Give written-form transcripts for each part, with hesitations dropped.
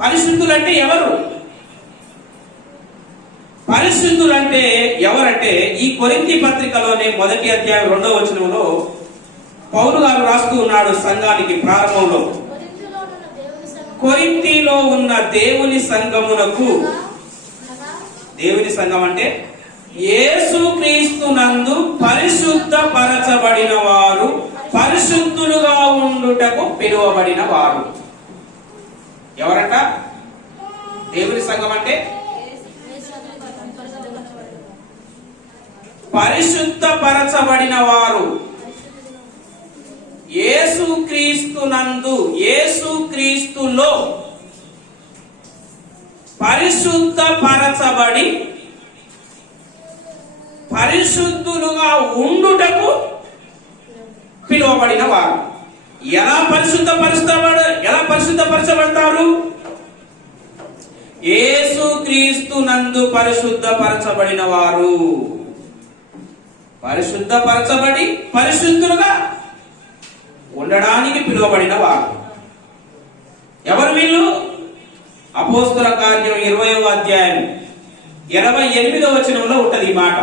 పరిశుద్ధులంటే ఎవరు? పరిశుద్ధులంటే ఎవరంటే ఈ కొరింథీ పత్రికలోనే 1వ అధ్యాయం 2వ వచనంలో పౌలు గారు రాస్తూ ఉన్నాడు సంఘానికి. ప్రారంభంలో కొరింథీలో ఉన్న దేవుని సంఘమునకు, దేవుని సంఘం అంటే యేసుక్రీస్తునందు పరిశుద్ధ పరచబడిన వారు, పరిశుద్ధులుగా ఉండుటకు పిలువబడిన వారు. ఎవరంట? దేవుని సంఘం అంటే పరిశుద్ధ పరచబడిన వారు, యేసుక్రీస్తునందు, యేసుక్రీస్తులో పరిశుద్ధ పరచబడి పరిశుద్ధులుగా ఉండుటకు పిలువబడిన వారు. ఎలా పరిశుద్ధపరచబడతారు? యేసుక్రీస్తునందు పరిశుద్ధపరచబడిన వారు, పరిశుద్ధపరచబడి పరిశుద్ధులుగా ఉండడానికి పిలువబడిన వారు. ఎవరు వీళ్ళు? అపోస్తల కార్యం 20వ అధ్యాయం 28వ వచనంలో ఉంటది ఈ మాట.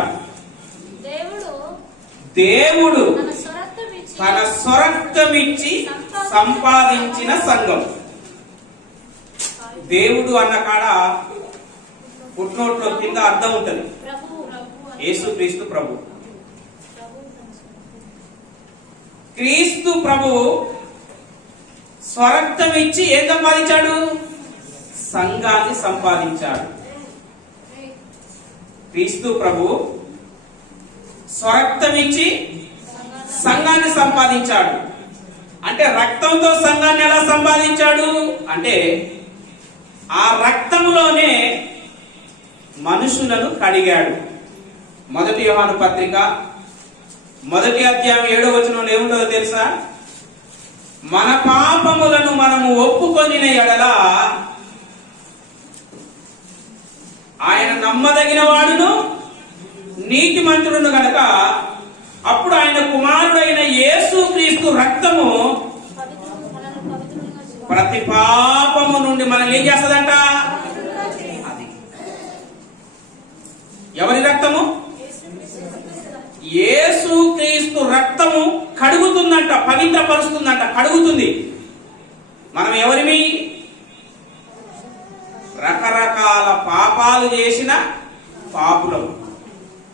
దేవుడు తన స్వరక్తమిచ్చి సంపాదించిన సంఘం. దేవుడు అన్న కాడ ఫుట్నోట్లో కింద అర్థం ఉంటది. యేసుక్రీస్తు ప్రభు. క్రీస్తు ప్రభు స్వరక్తమిచ్చి ఏం సంపాదించాడు? సంఘాన్ని సంపాదించాడు. క్రీస్తు ప్రభు స్వరక్తమిచ్చి సంఘాన్ని సంపాదించాడు. అంటే రక్తంతో సంఘాన్ని ఎలా సంపాదించాడు అంటే ఆ రక్తంలోనే మనుషులను కడిగాడు. 1 యోహాను పత్రిక 1వ అధ్యాయం 7వ వచనంలో ఏముంటుందో తెలుసా? మన పాపములను మనము ఒప్పుకొనిన ఎడల ఆయన నమ్మదగిన వాడును నీతిమంతుడును గనక అప్పుడు ఆయన కుమారుడైన యేసుక్రీస్తు రక్తము ప్రతి పాపము నుండి మనల్ని ఏం చేస్తుందంట? అది ఎవరి రక్తము? యేసుక్రీస్తు రక్తము కడుగుతుందంట, పవిత్రపరుస్తుందంట, కడుగుతుంది. మనం ఎవరిమి? రకరకాల పాపాలు చేసిన పాపులం,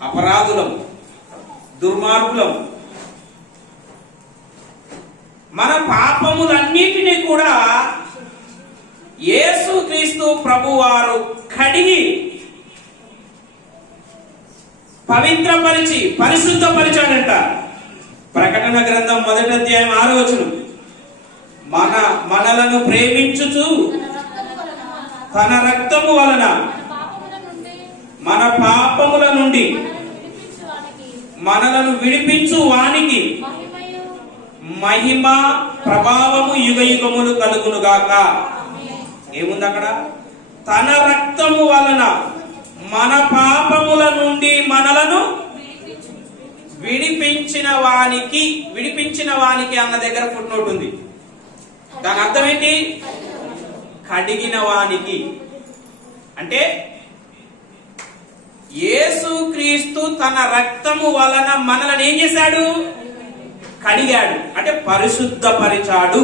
అపరాధులం, దుర్మార్గులం. మన పాపములన్నిటినీ కూడా యేసుక్రీస్తు ప్రభువారు కడిగి పవిత్రపరిచి పరిశుద్ధపరిచాడంట. ప్రకటన గ్రంథం 1వ అధ్యాయం 6వ వచనం, మనలను ప్రేమించుచు తన రక్తము వలన మన పాపముల నుండి మనలను విడిపించు వానికి మహిమ ప్రభావము యుగయుగములు కలుగునుగాక. ఏముంది అక్కడ? తన రక్తము వలన మన పాపముల నుండి మనలను విడిపించిన వానికి అన్న దగ్గర ఫుట్నోట్ ఉంది. దాని అర్థం ఏంటి? కడిగిన వానికి. అంటే యేసుక్రీస్తు తన రక్తము వలన మనలను ఏం చేశాడు? కడిగాడు. అంటే పరిశుద్ధపరిచాడు.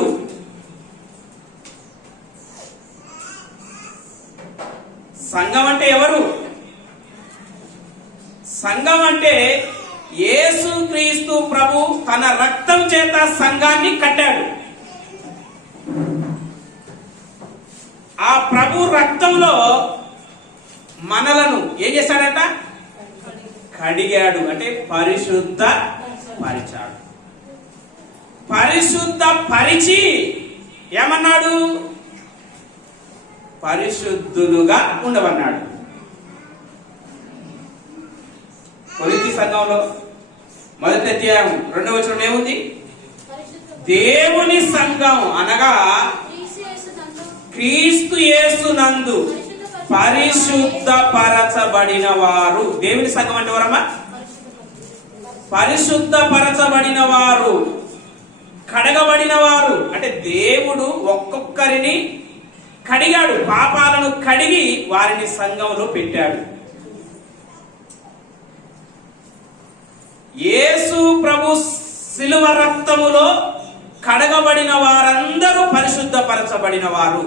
సంఘం అంటే ఎవరు? సంఘం అంటే యేసుక్రీస్తు ప్రభు తన రక్తం చేత సంఘాన్ని కట్టాడు. ఆ ప్రభు రక్తంలో మనలను ఏం చేశాడట? కడిగాడు. అంటే పరిశుద్ధ పరిచాడు. పరిశుద్ధ పరిచి ఏమన్నాడు? పరిశుద్ధులుగా ఉండవన్నాడు. కొరింథీ సంఘంలో 1వ అధ్యాయం 2వ వచనం ఏముంది? దేవుని సంఘం అనగా క్రీస్తు యేసునందు పరిశుద్ధ పరచబడిన వారు. దేవుని సంఘం అంటే ఎవరమ్మా? పరిశుద్ధ పరచబడిన వారు, కడగబడిన వారు. అంటే దేవుడు ఒక్కొక్కరిని కడిగాడు, పాపాలను కడిగి వారిని సంఘంలో పెట్టాడు. యేసు ప్రభు శిలువ రక్తములో కడగబడిన వారందరూ పరిశుద్ధపరచబడిన వారు.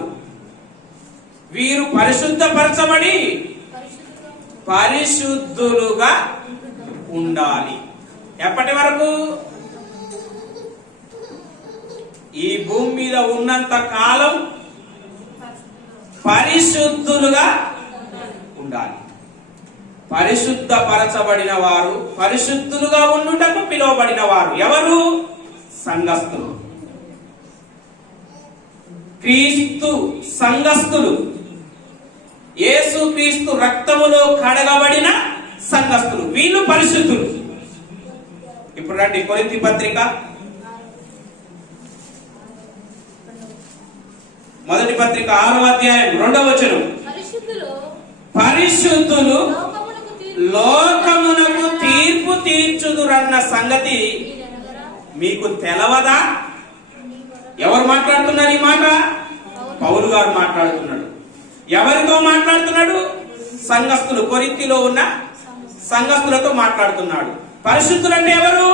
వీరు పరిశుద్ధపరచబడి పరిశుద్ధులుగా ఉండాలి. ఎప్పటి వరకు? ఈ భూమి మీద ఉన్నంత కాలం పరిశుద్ధులుగా ఉండాలి. పరిశుద్ధపరచబడిన వారు, పరిశుద్ధులుగా ఉండుటకు పిలువబడిన వారు ఎవరు? సంఘస్థులు. క్రీస్తు సంఘస్థులు, యేసు క్రీస్తు రక్తములో కడగబడిన సంఘస్థులు, వీళ్ళు పరిశుద్ధులు. ఇప్పుడు రండి కొరింథీ పత్రిక మొదటి పత్రిక 6వ అధ్యాయం 2వ వచనం. పరిశుద్ధులు లోకమునకు తీర్పు తీర్చుదురన్న సంగతి మీకు తెలవదా? ఎవరు మాట్లాడుతున్నారు ఈ మాట? పౌలు గారు మాట్లాడుతున్నాడు. ఎవరితో మాట్లాడుతున్నాడు? సంఘస్థులు, కొరింథీలో ఉన్న సంఘస్థులతో మాట్లాడుతున్నాడు. పరిశుద్ధులు అంటే ఎవరు?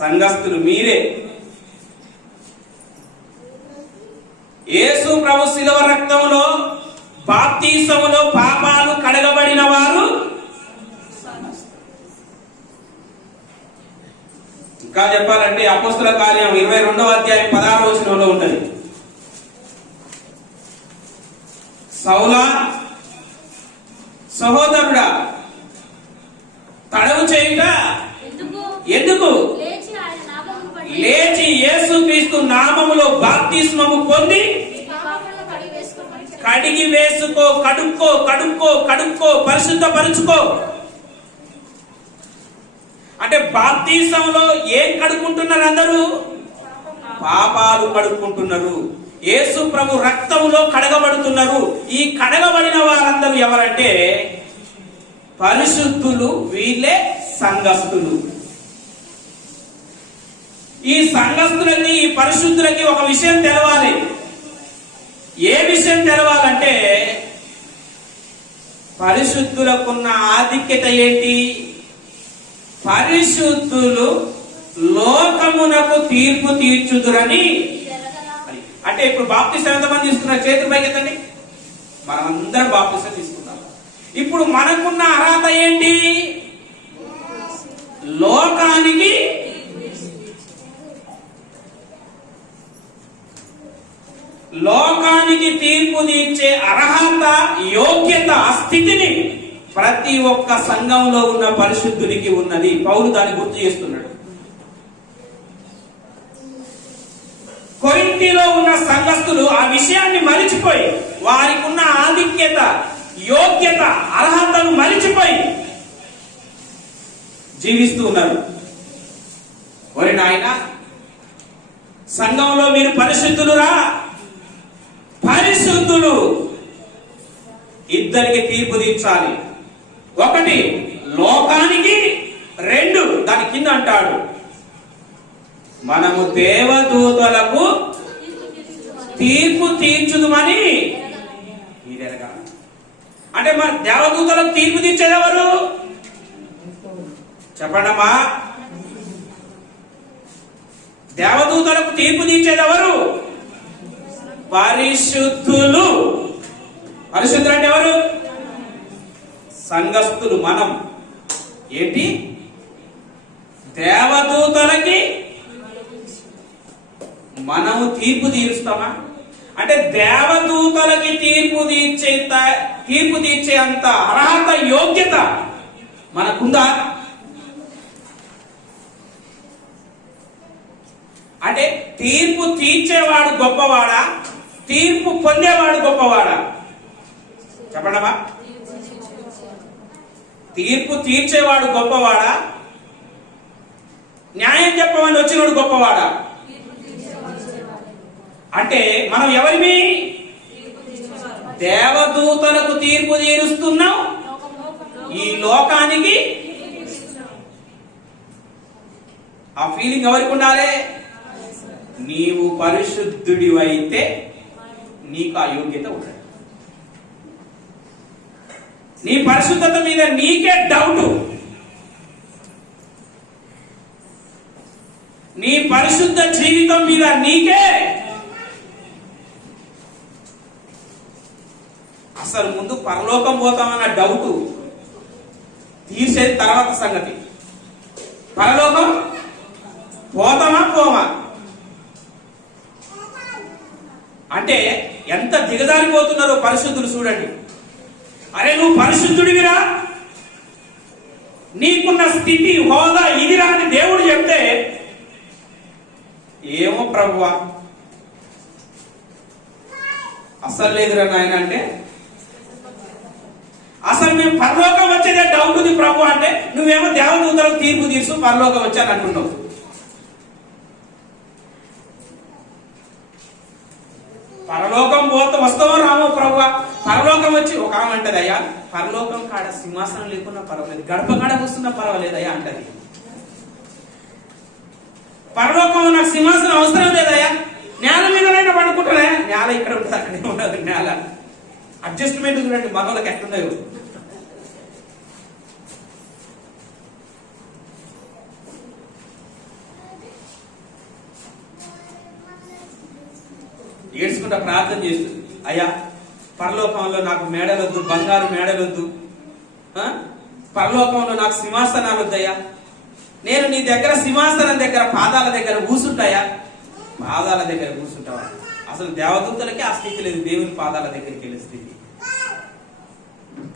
సంఘస్థులు, మీరే. యేసు ప్రభు శిలువ రక్తములో బాప్తిసములో పాపాలు కడగబడిన వారు. ఇంకా చెప్పాలంటే అపోస్తల కార్యం 22వ అధ్యాయం 16వ వచనంలో ఉంటది. సౌలా, సహోదరుడా, తడవు చేయుట ఎందుకు? లేచి యేసుక్రీస్తు నామములో బాప్తిస్మము పొంది కడిగి వేసుకో, కడుక్కో, కడుక్కో, కడుక్కో, పరిశుద్ధపరుచుకో. అంటే బాప్తిసంలో ఏం కడుక్కుంటున్నారు? అందరూ పాపాలు కడుక్కుంటున్నారు. యేసు ప్రభు రక్తంలో కడగబడుతున్నారు. ఈ కడగబడిన వారందరూ ఎవరంటే పరిశుద్ధులు, వీళ్ళే సంఘస్థులు. ఈ సంఘస్థులకి, ఈ పరిశుద్ధులకి ఒక విషయం తెలవాలి. ఏ విషయం తెలవాలంటే పరిశుద్ధులకున్న ఆధిక్యత ఏంటి? పరిశుద్ధులు లోకమునకు తీర్పు తీర్చుదురని. అంటే ఇప్పుడు బాప్తిసం ఎంతమంది తీసుకున్నారు? చేతుల పైకి ఎత్తండి. మనం అందరం బాప్తిసం తీసుకున్నాం. ఇప్పుడు మనకున్న అర్హత ఏంటి? లోకానికి తీర్పు తీర్చే అర్హత, యోగ్యత, స్థితిని ప్రతి ఒక్క సంఘంలో ఉన్న పరిశుద్ధునికి ఉన్నది. పౌలు దాన్ని గుర్తు చేస్తున్నాడు. కొరింథీలో ఉన్న సంఘస్థులు ఆ విషయాన్ని మరిచిపోయి, వారికి ఉన్న ఆధిక్యత, యోగ్యత, అర్హతను మరిచిపోయి జీవిస్తూ ఉన్నారు. ఒరి నాయన, సంఘంలో మీరు పరిశుద్ధులురా. పరిశుద్ధులు ఇద్దరికి తీర్పు తీర్చాలి. ఒకటి లోకానికి, రెండు దాని కింద అంటాడు మనము దేవదూతలకు తీర్పు తీర్చుదుమని మీరెరగా. అంటే మన దేవదూతలకు తీర్పు తీర్చేది ఎవరు? చెప్పండమ్మా. దేవదూతలకు తీర్పు తీర్చేది ఎవరు? పరిశుద్ధులు. పరిశుద్ధులు అంటే ఎవరు? సంఘస్థులు. మనం ఏంటి? దేవదూతలకి మనము తీర్పు తీరుస్తామా? అంటే దేవదూతలకి తీర్పు తీర్చే అంత అర్హత, యోగ్యత మనకుందా? అంటే తీర్పు తీర్చేవాడు గొప్పవాడా? తీర్పు పొందేవాడు గొప్పవాడా? చెప్పండమ్మా. తీర్పు తీర్చేవాడు గొప్పవాడా? న్యాయం చెప్పమని వచ్చినోడు గొప్పవాడా? అంటే మనం ఎవరిమి? దేవదూతలకు తీర్పు తీరుస్తున్నాం, ఈ లోకానికి. ఆ ఫీలింగ్ ఎవరికి ఉండాలి? నీవు పరిశుద్ధుడివైతే నీకు ఆ యోగ్యత ఉండదు. నీ పరిశుద్ధత మీద నీకే డౌట్, నీ పరిశుద్ధ జీవితం మీద నీకే అసలు ముందు పరలోకం పోతామన్న డౌట్ తీసేది తర్వాత సంగతి. పరలోకం పోతామా పోమా అంటే ఎంత దిగజారిపోతున్నారో పరిశుద్ధులు చూడండి. అరే నువ్వు పరిశుద్ధుడివిరా, నీకున్న స్థితి హోదా ఇదిరా అని దేవుడు చెప్తే ఏమో ప్రభువా అసలు లేదురా నాయన అంటే, అసలు మేము పరలోకం వచ్చేదే డౌట్ ఉంది ప్రభు అంటే, నువ్వేమో దేవదూతలకు తీర్పు తీర్చు పరలోకం వచ్చాను అంటున్నావు. పరలోకం పోతే వస్తావో రామో ప్రభు. పరలోకం వచ్చి ఒక ఆమె అంటది, అయ్యా పరలోకం కాడ సింహాసనం లేకున్నా పర్వాలేదు, గడప కాడ వస్తున్నా పర్వాలేదు అయ్యా అంటది. పరలోకం నాకు సింహాసనం అవసరం లేదయ్యా, నేల మీదనైనా పడుకుంటానే. నేల ఇక్కడ ఉంటుంది, అక్కడే ఉండదు నేల. అడ్జస్ట్మెంట్ చూడండి మనోళ్ళకి ఎట్లున్నాయో. ఏడ్చుకుంటా ప్రార్థన చేస్తుంది, అయ్యా పరలోకంలో నాకు మేడలొద్దు, బంగారు మేడలొద్దు, పరలోకంలో నాకు సింహాసనాలు వద్దయ్యా, నేను నీ దగ్గర సింహాసనం దగ్గర పాదాల దగ్గర కూర్చుంటాయా. పాదాల దగ్గర కూర్చుంటావా? అసలు దేవదూతలకి ఆ స్థితి లేదు, దేవుని పాదాల దగ్గరికి వెళ్ళే స్థితి.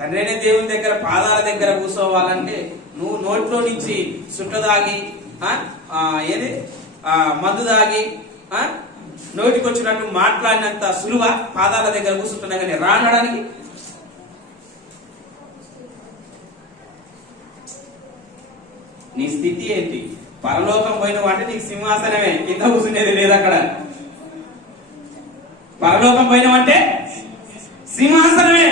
తండ్రినే దేవుని దగ్గర పాదాల దగ్గర కూర్చోవాలంటే నువ్వు నోట్లో నుంచి సుట్ట దాగి ఏది మందు దాగి నోటికి వచ్చినట్టు మాట్లాడినంత సులువ పాదాల దగ్గర కూర్చుంటున్నా కానీ రానడానికి. నీ స్థితి ఏంటి? పరలోకం పోయిన వాటి నీకు సింహాసనమే, కింద కూర్చునేది లేదు అక్కడ. పరలోకం పోయినవంటే సింహాసనమే.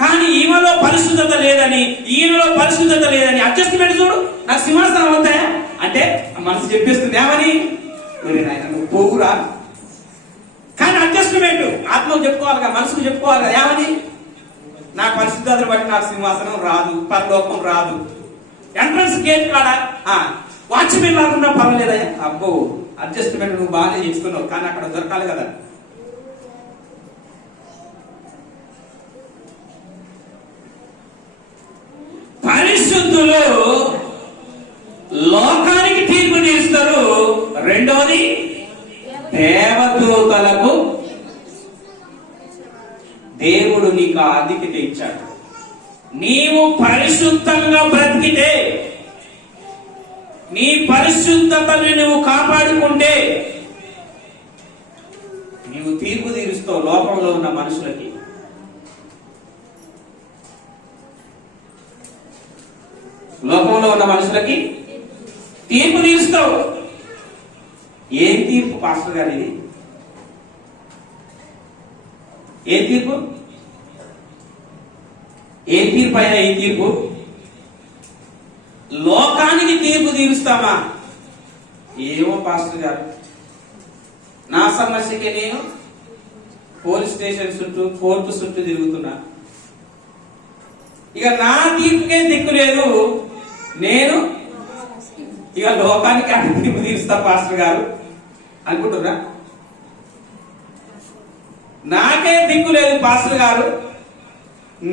కానీ ఈమెలో పరిశుద్ధత లేదని, ఈయనలో పరిశుద్ధత లేదని అడ్జస్ట్మెంట్ చూడు. నాకు సింహాసనం అవుతాయా అంటే మనసు చెప్పేస్తుంది ఏమని, నువ్వు పోగురా. కానీ అడ్జస్ట్మెంట్ ఆత్మకు చెప్పుకోవాలిగా, మనసుకు చెప్పుకోవాలిగా ఏమని, నా పరిశుద్ధతను బట్టి నాకు సింహాసనం రాదు, పరలోకం రాదు. ఎంట్రన్స్ గేట్ కాడ వాచ్మెన్ లాగున్నా పర్వాలేదయ్యా. అబ్బో అడ్జస్ట్మెంట్ నువ్వు బాగానే చేసుకున్నావు, కానీ అక్కడ దొరకాలి కదా. పరిశుద్ధులు లోకానికి తీర్పు తీస్తారు. రెండోది దేవదూతలకు దేవుడు నీకు ఆధిక్యత ఇచ్చాడు. నీవు పరిశుద్ధంగా బ్రతికితే, నీ పరిశుద్ధతని నువ్వు కాపాడుకుంటే నీవు తీర్పు తీరుస్తావు లోకంలో ఉన్న మనుషులకి. లోకంలో ఉన్న మనుషులకి తీర్పు తీరుస్తావు. ఏం తీర్పు పాస్టర్ గారు ఇది? ఏ తీర్పు? ఏ తీర్పు అయినా ఈ తీర్పు? లోకానికి తీర్పు తీరుస్తామా? ఏమో పాస్టర్ గారు, నా సమస్యకి నేను పోలీస్ స్టేషన్ చుట్టూ, కోర్టు చుట్టూ తిరుగుతున్నా, ఇక నా తీర్పుకే దిక్కు లేదు, నేను ఇక లోకానికి అటు తీర్పు తీరుస్తా పాస్టర్ గారు అనుకుంటున్నా. నాకే దిక్కు లేదు పాస్టర్ గారు,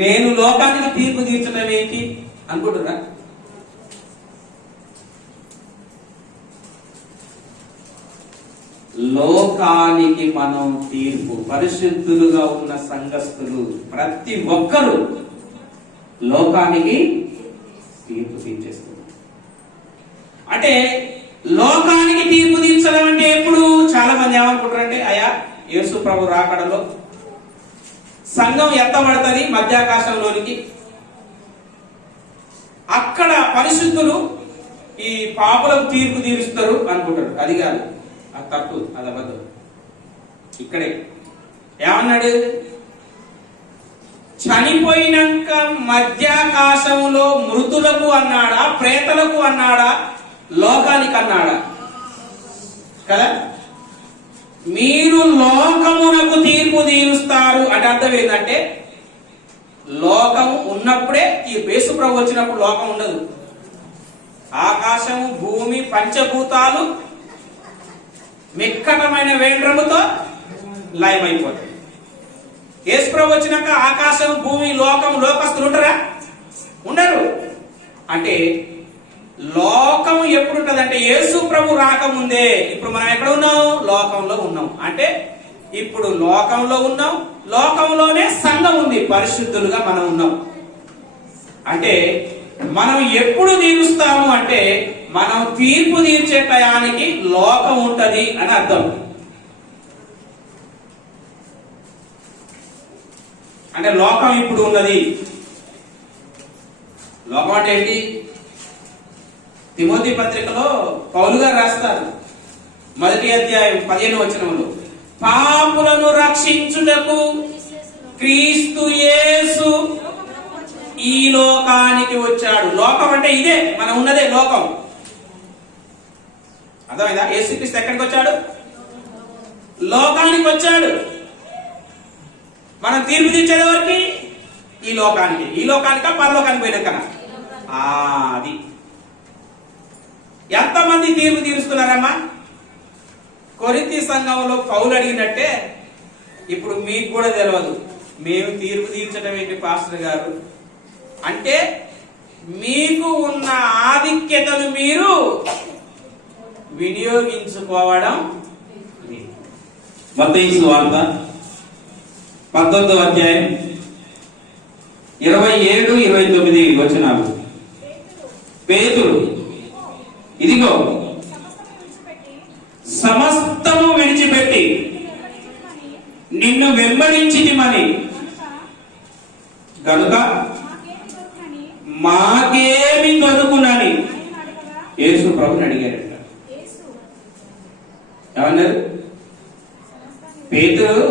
నేను లోకానికి తీర్పు తీర్చడం ఏంటి అనుకుంటున్నా. లోకానికి మనం తీర్పు, పరిశుద్ధులుగా ఉన్న సంఘస్థులు ప్రతి ఒక్కరూ లోకానికి తీర్పు తీర్చేస్తున్నారు. అంటే లోకానికి తీర్పు తీర్చడం అంటే ఎప్పుడు చాలా మంది ఏమనుకుంటారంటే, అయ్యా యేసు ప్రభు రాకడలో సంఘం ఎత్తబడుతుంది మధ్యాకాశంలోనికి, అక్కడ పరిశుద్ధులు ఈ పాపులకు తీర్పు తీరుస్తారు అనుకుంటారు. అది కాదు, అది తప్పు, అది అబద్ధం. ఇక్కడే ఏమన్నాడు, చనిపోయినాక మధ్యాకాశంలో మృతులకు అన్నాడా, ప్రేతలకు అన్నాడా, లోకానికి అన్నాడా కదా? మీరు లోకమునకు తీర్పు తీరుస్తారు అంటే అర్థం ఏంటంటే లోకము ఉన్నప్పుడే తీర్పు. యేసు ప్రభు వచ్చినప్పుడు లోకం ఉండదు. ఆకాశము భూమి పంచభూతాలు మిక్కటమైన వేంద్రముతో లయమైపోతాయి. యేసు ప్రభు వచ్చినాక ఆకాశం భూమి లోకం లోకస్తులు ఉంటారా? ఉండరు. అంటే లోకం ఎప్పుడు ఉంటదంటే యేసు ప్రభు రాకముందే. ఇప్పుడు మనం ఎక్కడ ఉన్నాం? లోకంలో ఉన్నాం. అంటే ఇప్పుడు లోకంలో ఉన్నాం, లోకంలోనే సంఘం ఉంది, పరిశుద్ధులుగా మనం ఉన్నాం. అంటే మనం ఎప్పుడు తీరుస్తాము అంటే మనం తీర్పు తీర్చే టయానికి లోకం ఉంటది అని అర్థం. అంటే లోకం ఇప్పుడు ఉన్నది. లోకం అంటే ఏంటి? తిమోతి పత్రికలో పౌలు గారు రాస్తారు, 1వ అధ్యాయం 15వ వచనంలో, పాపులను రక్షించుటకు క్రీస్తు యేసు ఈ లోకానికి వచ్చాడు. లోకం అంటే ఇదే, మనం ఉన్నదే లోకం. అర్థమైందా? యేసుక్రీస్తు ఎక్కడికి వచ్చాడు? లోకానికి వచ్చాడు. మనం తీర్పు తీర్చేది ఎవరికి? ఈ లోకానికి. ఈ లోకానిక పరలోకానికి పోయినాక అది. ఎంతమంది తీర్పు తీరుస్తున్నారమ్మా? కొరింథీ సంఘంలో పౌలు అడిగినట్టే ఇప్పుడు మీకు కూడా తెలియదు. మేము తీర్పు తీర్చడం ఏంటి పాస్టర్ గారు అంటే, మీకు ఉన్న ఆధిక్యతను మీరు వినియోగించుకోవడం. మత్తయి సువార్త 19వ అధ్యాయం 27, 29 వచనాలు. పేతురు, ఇదిగో సమస్తము విడిచిపెట్టి నిన్ను వెంబడించితిమని గనుక మాకేమి దొరుకునని యేసు ప్రభుని అడిగారట. ఏమన్నారు? పేతురు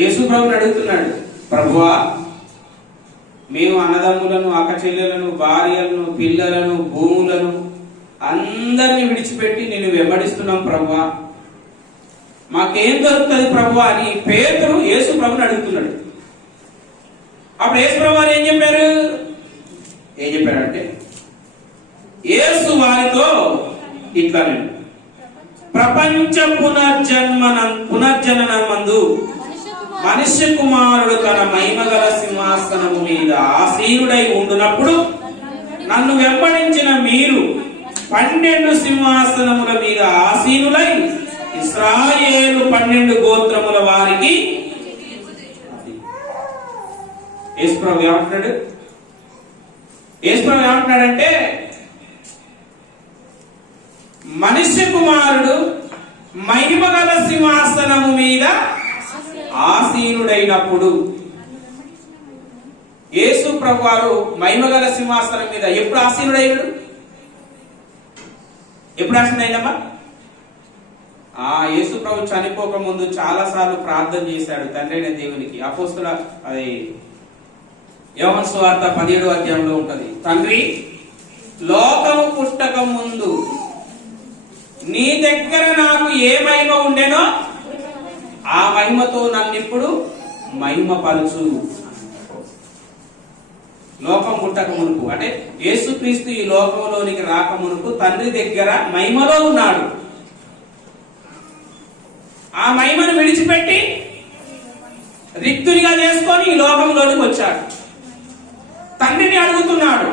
యేసు ప్రభుని అడుగుతున్నాడు, ప్రభువా, మేము అన్నదమ్ములను, అక్క చెల్లెలను, భార్యలను, పిల్లలను, భూములను అందరిని విడిచిపెట్టి నిన్ను వెంబడిస్తున్నాం ప్రభువా, మాకేం దొరుకుతుంది ప్రభువా అని పేతురు యేసు ప్రభుని అడుగుతున్నాడు. అప్పుడు యేసు ప్రభు వారు ఏం చెప్పారంటే యేసు వారితో ఇట్లానే, ప్రపంచ పునర్జననమందు మనుష్య కుమారుడు తన మహిమగల సింహాసనము మీద ఆసీనుడై ఉండునప్పుడు నన్ను వెంబడించిన మీరు 12 సింహాసనముల మీద ఆసీనులై ఇశ్రాయేలు 12 గోత్రముల వారికి. యేసు ప్రభు ఏమంటున్నాడు? యేసు ప్రభు ఏమంటున్నాడంటే మనుష్య కుమారుడు మహిమగల సింహాసనము మీద ఆసీనుడైనప్పుడు, యేసు ప్రభు వారు మహిమగల సింహాసనం మీద ఎప్పుడు ఆసీనుడైనడు? ఎప్పుడు ఆసీనుడైనమ్మా? యేసు ప్రభు చనిపోక ముందు చాలా సార్లు ప్రార్థన చేశాడు తండ్రి అయిన దేవునికి. అపోస్తల అది యోహాను సువార్త 17వ అధ్యాయంలో ఉంటది. తండ్రి, లోకము పుట్టక ముందు నీ దగ్గర నాకు ఏ మహిమ ఉండేనో ఆ మహిమతో నన్ను ఇప్పుడు మహిమపరచు. లోకం పుట్టక మునుపు అంటే యేసుక్రీస్తు ఈ లోకంలోనికి రాక మునుపు తండ్రి దగ్గర మహిమలో ఉన్నాడు. ఆ మహిమను విడిచిపెట్టి రిక్తునిగా చేసుకొని ఈ లోకంలోనికి వచ్చాడు. తండ్రిని అడుగుతున్నాడు,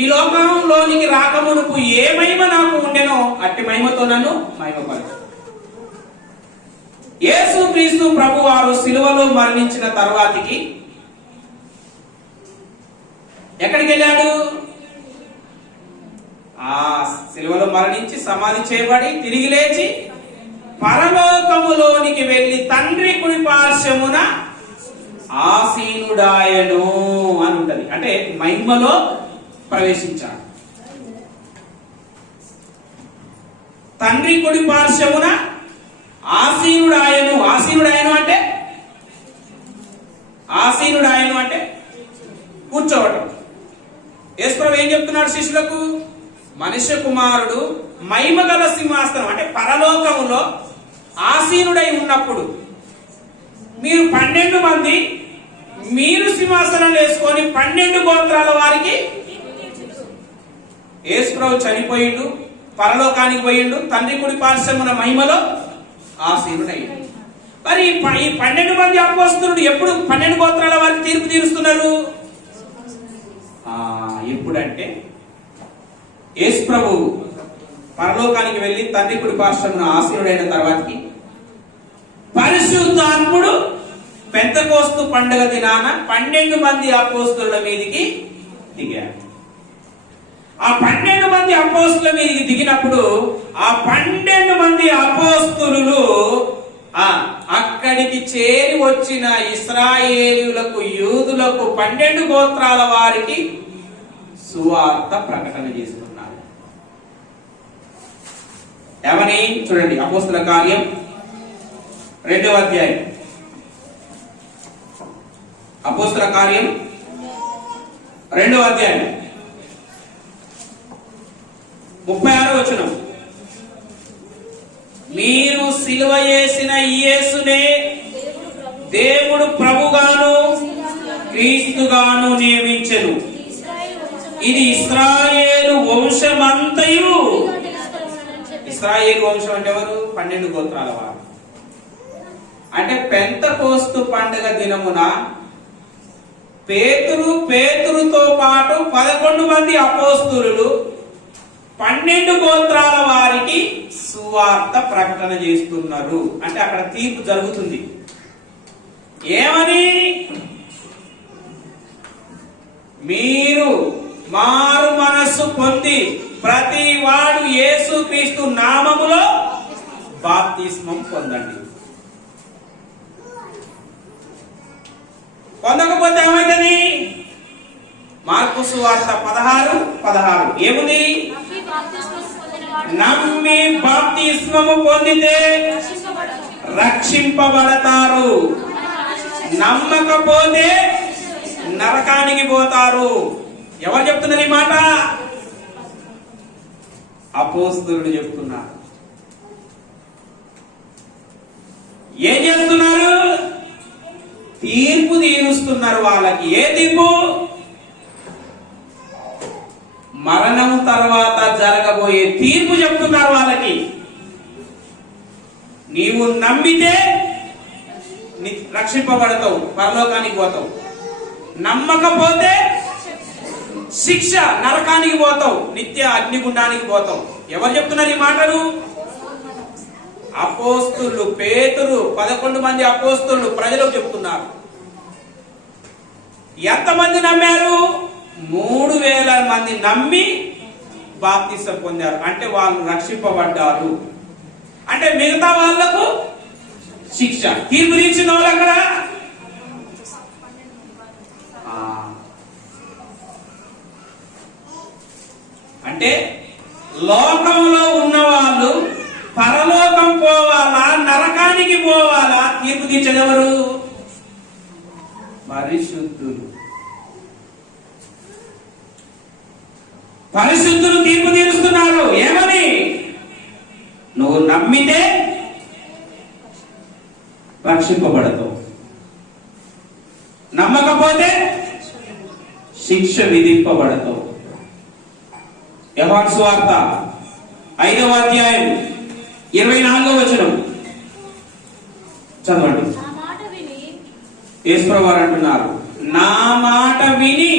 ఈ లోకంలోనికి రాకమునుపు ఏ మహిమ నాకు ఉండెనో అట్టి మహిమతో నన్ను మహిమపరచు. యేసుక్రీస్తు ప్రభువారు సిలువలో మరణించిన తర్వాతికి ఎక్కడికి వెళ్ళాడు? ఆ సిలువలో మరణించి సమాధి చేయబడి తిరిగి లేచి పరలోకములోనికి వెళ్లి తండ్రి కుడి పార్శ్వమున ఆసీనుడాయను అని ఉంటది. అంటే మహిమలో ప్రవేశించాడు. తండ్రి కుడి పార్శ్వమున ఆసీనుడాయను. ఆసీనుడాయను అంటే కూర్చోవటం. యేసుప్రభు ఏం చెప్తున్నాడు శిష్యులకు? మనుష్య కుమారుడు మహిమగల సింహాసనం అంటే పరలోకములో ఆసీనుడై ఉన్నప్పుడు మీరు 12 మంది మీరు సింహాసనం వేసుకొని 12 గోత్రాల వారికి యేసుప్రభు చనిపోయిండు, పరలోకానికి పోయిండు, తండ్రి కుడి పార్శ్వమున మహిమలో ఆసీనుడయ్యిండు. మరి ఈ 12 మంది అపోస్తలుడు ఎప్పుడు 12 గోత్రాల వారికి తీర్పు తీరుస్తున్నారు? ఎప్పుడంటే యేసుప్రభు పరలోకానికి వెళ్ళి తండ్రి కుడి పార్శ్వమున ఆసీనుడైన తర్వాతకి పరిశుద్ధాత్ముడు పెంతెకోస్తు పండుగ దినాన 12 మంది అపోస్తలుల మీదికి దిగాడు. ఆ 12 మంది అపోస్తలుల మీదికి దిగినప్పుడు ఆ 12 మంది అపోస్తలులు అక్కడికి చేరి వచ్చిన ఇశ్రాయేలులకు, యూదులకు, 12 గోత్రాల వారికి సువార్త ప్రకటన చేస్తున్నారు. ఏమని చూడండి, అపోస్తల కార్యం 2వ అధ్యాయం. అపోస్తల కార్యం 2వ అధ్యాయం 36వ వచనం. మీరు సిలువ చేసిన యేసునే దేవుడు ప్రభుగాను క్రీస్తుగాను నియమించెను. ఇది ఇశ్రాయేలు వంశమంతయు. ఇశ్రాయేలు వంశం అంటే ఎవరు? 12 గోత్రాల వారు. అంటే పెంతెకోస్తు పండుగ దినమున పేతురుతో పాటు 11 మంది అపోస్తలులు 12 గోత్రాల వారికి సువార్త ప్రకటన చేస్తున్నారు. అంటే అక్కడ తీర్పు జరుగుతుంది. ఏమని? మీరు మారు మనస్సు పొంది ప్రతి వాడు యేసుక్రీస్తు నామములో బాప్తిస్మం పొందండి. పొందకపోతే ఏమైందని? మార్కు సువార్త 16:16 ఏముంది? నమ్మి బాప్తిస్మము పొందితే రక్షింపబడతారు, నమ్మకపోతే నరకానికి పోతారు. ఎవరు చెప్తున్నారు ఈ మాట? అపోస్తలుడు చెప్తున్నారు. ఏం చేస్తున్నారు? తీర్పు తీరుస్తున్నారు వాళ్ళకి. ఏ తీర్పు? మరణం తర్వాత జరగబోయే తీర్పు చెప్తున్నారు వాళ్ళకి. నీవు నమ్మితే రక్షింపబడతావు, పరలోకానికి పోతావు. నమ్మకపోతే శిక్ష, నరకానికి పోతావు, నిత్య అగ్నిగుండానికి పోతావు. ఎవరు చెప్తున్నారు ఈ మాటలు? అపోస్తలులు. పేతురు 11 మంది అపోస్తలులు ప్రజలకు చెప్తున్నారు. ఎంతమంది నమ్మారు? 3000 మంది నమ్మి బాప్తిసం పొందారు. అంటే వాళ్ళు రక్షింపబడ్డారు. అంటే మిగతా వాళ్లకు శిక్ష. తీర్పు తీర్చిన వాళ్ళు అక్కడ అంటే లోకంలో ఉన్న వాళ్ళు పరలోకం పోవాలా, నరకానికి పోవాలా? తీర్పు తీర్చేదెవరు? పరిశుద్ధులు. పరిశుద్ధులు తీర్పు తీరుస్తున్నారు. ఏమని? నువ్వు నమ్మితే రక్షింపబడతావు, నమ్మకపోతే శిక్ష విధింపబడతావు. యోహాను సువార్త 5వ అధ్యాయం 24వ వచనం చదవండి. యేసుప్రభు వారు అంటున్నారు, నా మాట విని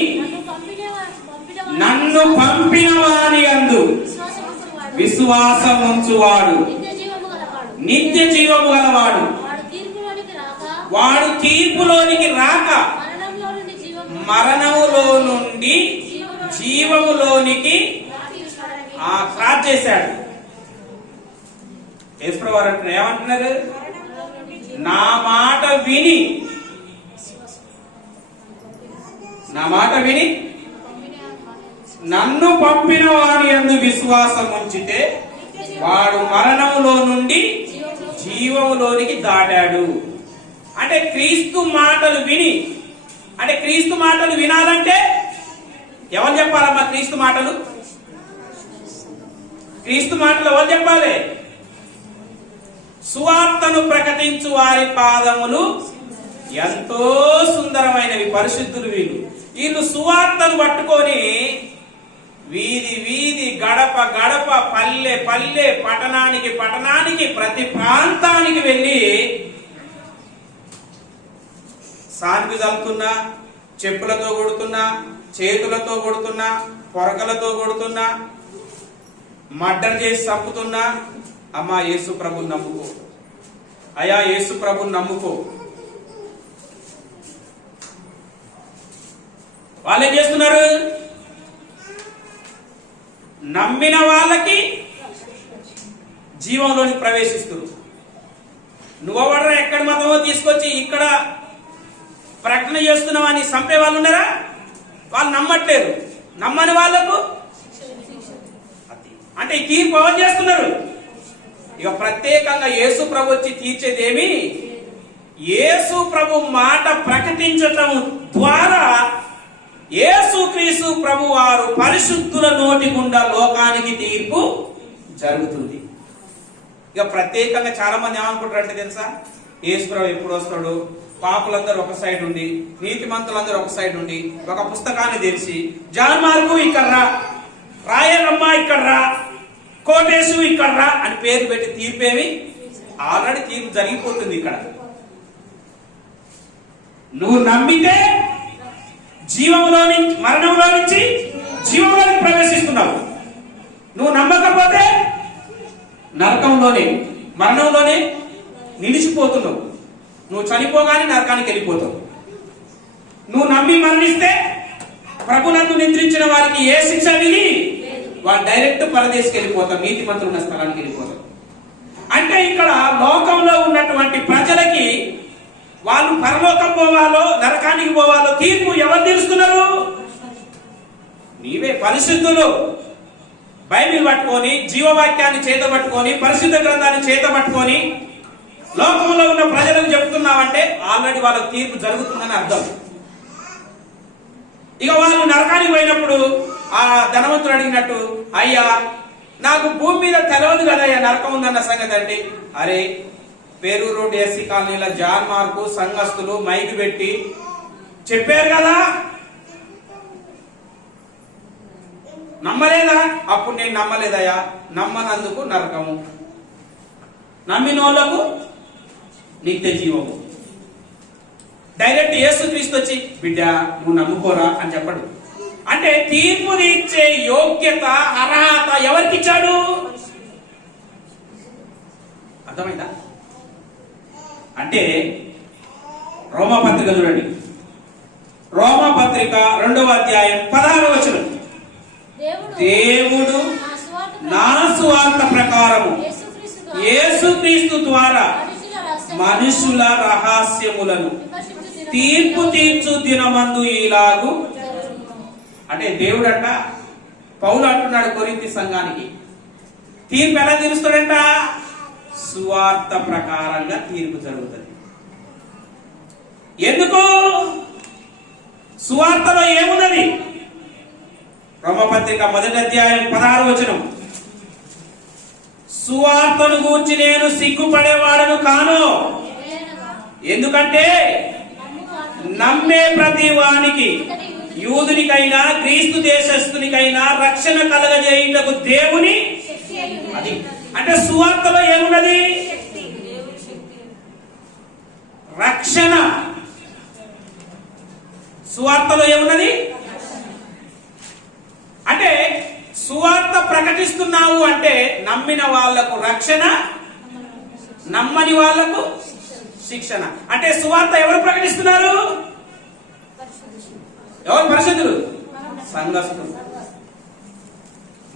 నన్ను పంపిన వాని యందు విశ్వాసం ఉంచువాడు నిత్య జీవము గలవాడు. వాడు తీర్పులోనికి రాక మరణములో నుండి జీవములోనికి క్రాస్ చేశాడు. యేసుప్రభు వారు అంటున్నారు, ఏమంటున్నారు? నా మాట విని నన్ను పంపిన వాని యందు విశ్వాసం ఉంచితే వాడు మరణములో నుండి జీవములోనికి దాటాడు. అంటే క్రీస్తు మాటలు విని, అంటే క్రీస్తు మాటలు వినాలంటే ఎవరు చెప్పాలమ్మా? క్రీస్తు మాటలు ఎవరు చెప్పాలి? సువార్తను ప్రకటించు వారి పాదములు ఎంతో సుందరమైనవి, పరిశుద్ధులు వీళ్ళు. వీళ్ళు సువార్తను పట్టుకొని వీధి వీధి, గడప గడప, పల్లె పల్లె, పట్టణానికి పట్టణానికి, ప్రతి ప్రాంతానికి వెళ్ళి సాన్పు చల్లుతున్నా, చెప్పులతో కొడుతున్నా, చేతులతో కొడుతున్నా, పొరకలతో కొడుతున్నా, మర్డర్ చేసి చంపుతున్నా, అమ్మా యేసు ప్రభుని నమ్ముకో, అయా యేసు ప్రభుని నమ్ముకో. వాళ్ళు ఏం చేస్తున్నారు? నమ్మిన వాళ్ళకి జీవంలోకి ప్రవేశిస్తున్నారు. నువ్వెవడరా ఎక్కడ మతమో తీసుకొచ్చి ఇక్కడ ప్రకటన చేస్తున్నావు అని చంపే వాళ్ళు ఉన్నారా? వాళ్ళు నమ్మట్లేరు. నమ్మని వాళ్లకు అంటే ఈ తీర్పు ఎవరు చేస్తున్నారు? ఇక ప్రత్యేకంగా యేసు ప్రభు వచ్చి తీర్చేదేమి, యేసు ప్రభు మాట ప్రకటించటం ద్వారా యేసుక్రీస్తు ప్రభు వారు పరిశుద్ధుల నోటి గుండా లోకానికి తీర్పు జరుగుతుంది. ఇక ప్రత్యేకంగా చాలా మంది ఏమనుకుంటారు అంటే తెలుసా, యేసు ప్రభు ఎప్పుడు వస్తాడు, పాపులందరూ ఒక సైడ్ ఉండి, నీతిమంతులందరూ ఒక సైడ్ ఉండి, ఒక పుస్తకాన్ని తెరిచి జాన్ మార్కు ఇక్కడ రా, రాయలమ్మ ఇక్కడ రా, కోటేశు ఇక్కడ రా అని పేరు పెట్టి తీర్పేవి ఆల్రెడీ తీర్పు జరిగిపోతుంది. ఇక్కడ నువ్వు నమ్మితే జీవంలో నుంచి, మరణంలో నుంచి జీవంలోకి ప్రవేశిస్తున్నావు. నువ్వు నమ్మకపోతే నరకంలోనే, మరణంలోనే నిలిచిపోతున్నావు. నువ్వు చనిపోగానే నరకానికి వెళ్ళిపోతావు. నువ్వు నమ్మి మరణిస్తే ప్రభునందు నిద్రించిన వారికి ఏ శిక్ష విని వాళ్ళు డైరెక్ట్ పరదేశకి వెళ్ళిపోతారు, నీతిమంతులు ఉన్న స్థలానికి వెళ్ళిపోతారు. అంటే ఇక్కడ లోకంలో ఉన్నటువంటి ప్రజలకి వాళ్ళు పరలోకం పోవాలో నరకానికి పోవాలో తీర్పు ఎవరు తెలుస్తున్నారు? నీవే. పరిశుద్ధులు బైబిల్ పట్టుకొని, జీవవాక్యాన్ని చేత పట్టుకొని, పరిశుద్ధ గ్రంథాన్ని చేత పట్టుకొని లోకంలో ఉన్న ప్రజలకు చెప్తున్నావంటే ఆల్రెడీ వాళ్ళకి తీర్పు జరుగుతుందని అర్థం. ఇక వాళ్ళు నరకానికి పోయినప్పుడు ఆ ధనవంతుడు అడిగినట్టు, అయ్యా నాకు భూమి మీద తెలవదు కదయ్యా నరకం ఉందన్న సంగతి అంటే, అరే పేరు రోడ్ ఎస్సీ కాలనీలో జాన్ మార్కు సంఘస్థులు మైక్ పెట్టి చెప్పారు కదా, నమ్మలేదా? అప్పుడు నేను నమ్మలేదయ్యా, నమ్మనందుకు నరకము, నమ్మినోళ్లకు నిత్య జీవము. డైరెక్ట్ యేసుక్రీస్తు వచ్చి బిడ్డ నువ్వు నమ్ముకోరా అని చెప్పడు. అంటే తీర్పు తీర్చే యోగ్యత, అర్హత ఎవరికి ఇచ్చాడు? అర్థమైందా? అంటే రోమపత్రిక చూడండి, రోమపత్రిక 2వ అధ్యాయం 16వ వచనం, దేవుడు నా స్వార్థ ప్రకారము యేసుక్రీస్తు ద్వారా మనుషుల రహస్యములను తీర్పు తీర్చు దినమందు ఇలాగు. అంటే దేవుడంట, పౌలు అంటున్నాడు కొరింథీ సంఘానికి, తీర్పు ఎలా తీరుస్తాడంట? సువార్త ప్రకారంగా తీర్పు జరుగుతుంది. ఎందుకు? సువార్తలో ఏమున్నది? రోమపత్రిక 1వ అధ్యాయం 16వ వచనం, సువార్తను గూర్చి నేను సిగ్గుపడేవాడను కాను, ఎందుకంటే నమ్మే ప్రతి వానికి, యూదునికైనా క్రీస్తు దేశస్థునికైనా రక్షణ కలగజేయుటకు దేవుని. అది అంటే సువార్తలో ఏమున్నది? రక్షణ. సువార్తలో ఏమున్నది అంటే, సువార్త ప్రకటిస్తున్నావు అంటే నమ్మిన వాళ్లకు రక్షణ, నమ్మని వాళ్లకు శిక్షణ. అంటే సువార్త ఎవరు ప్రకటిస్తున్నారు? ఎవరు? పరిశుద్ధులు, సంఘస్థులు.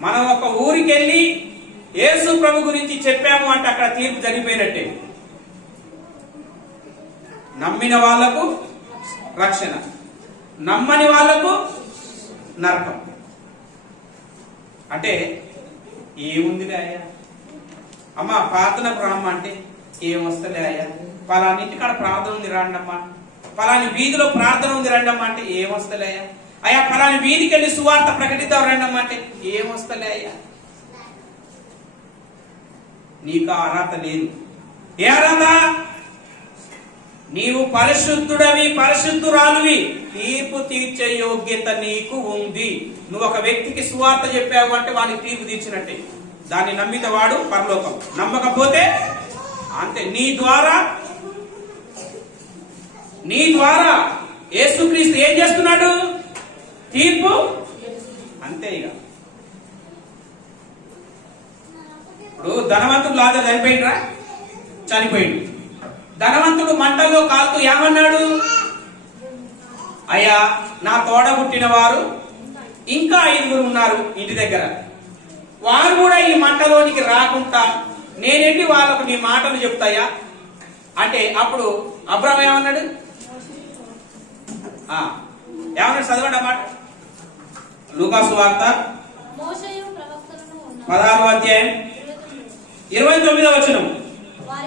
మనం ఒక ఊరికి వెళ్ళి యేసు ప్రభు గురించి చెప్పాము అంటే అక్కడ తీర్పు జరిగిపోయినట్టే. నమ్మిన వాళ్లకు రక్షణ, నమ్మని వాళ్లకు నరకం. అంటే ఏముందిలే అయ్యా, అమ్మ ప్రార్థనకు రామ్మ అంటే ఏమొస్తలే అయ్యా, పలానింటికాడ ప్రార్థన ఉంది రాండమ్మా, పలాని వీధిలో ప్రార్థన ఉంది రండమ్మా అంటే ఏమొస్తలే అయ్యా, అయ్యా పలాని వీధికి వెళ్ళి సువార్త ప్రకటిద్దాం రండమ్మా అంటే ఏమొస్తలే అయ్యా. నీకు అర్హత లేదు. ఏ అర్హత? నీవు పరిశుద్ధుడవి, పరిశుద్ధురాలువి, తీర్పు తీర్చే యోగ్యత నీకు ఉంది. నువ్వు ఒక వ్యక్తికి సువార్త చెప్పావు అంటే వానికి తీర్పు తీర్చినట్టే. దాన్ని నమ్మితే వాడు పరలోకం, నమ్మకపోతే అంతే. నీ ద్వారా యేసుక్రీస్తు ఏం చేస్తున్నాడు? తీర్పు, అంతే. ఇక ఇప్పుడు ధనవంతుడు లాజరు చనిపోయిండు. ధనవంతుడు మంటల్లో కాలుతూ ఏమన్నాడు? అయ్యా, నా తోడ పుట్టిన వారు ఇంకా 5 ఉన్నారు ఇంటి దగ్గర, వారు కూడా ఈ మంటలోనికి రాకుండా నేనేంటి వాళ్ళకు నీ మాటలు చెప్తాయా అంటే, అప్పుడు అబ్రాహాము ఏమన్నాడు? చదవండి ఆ మాట. లూకా సువార్త 16వ అధ్యాయం 29వ వచనం.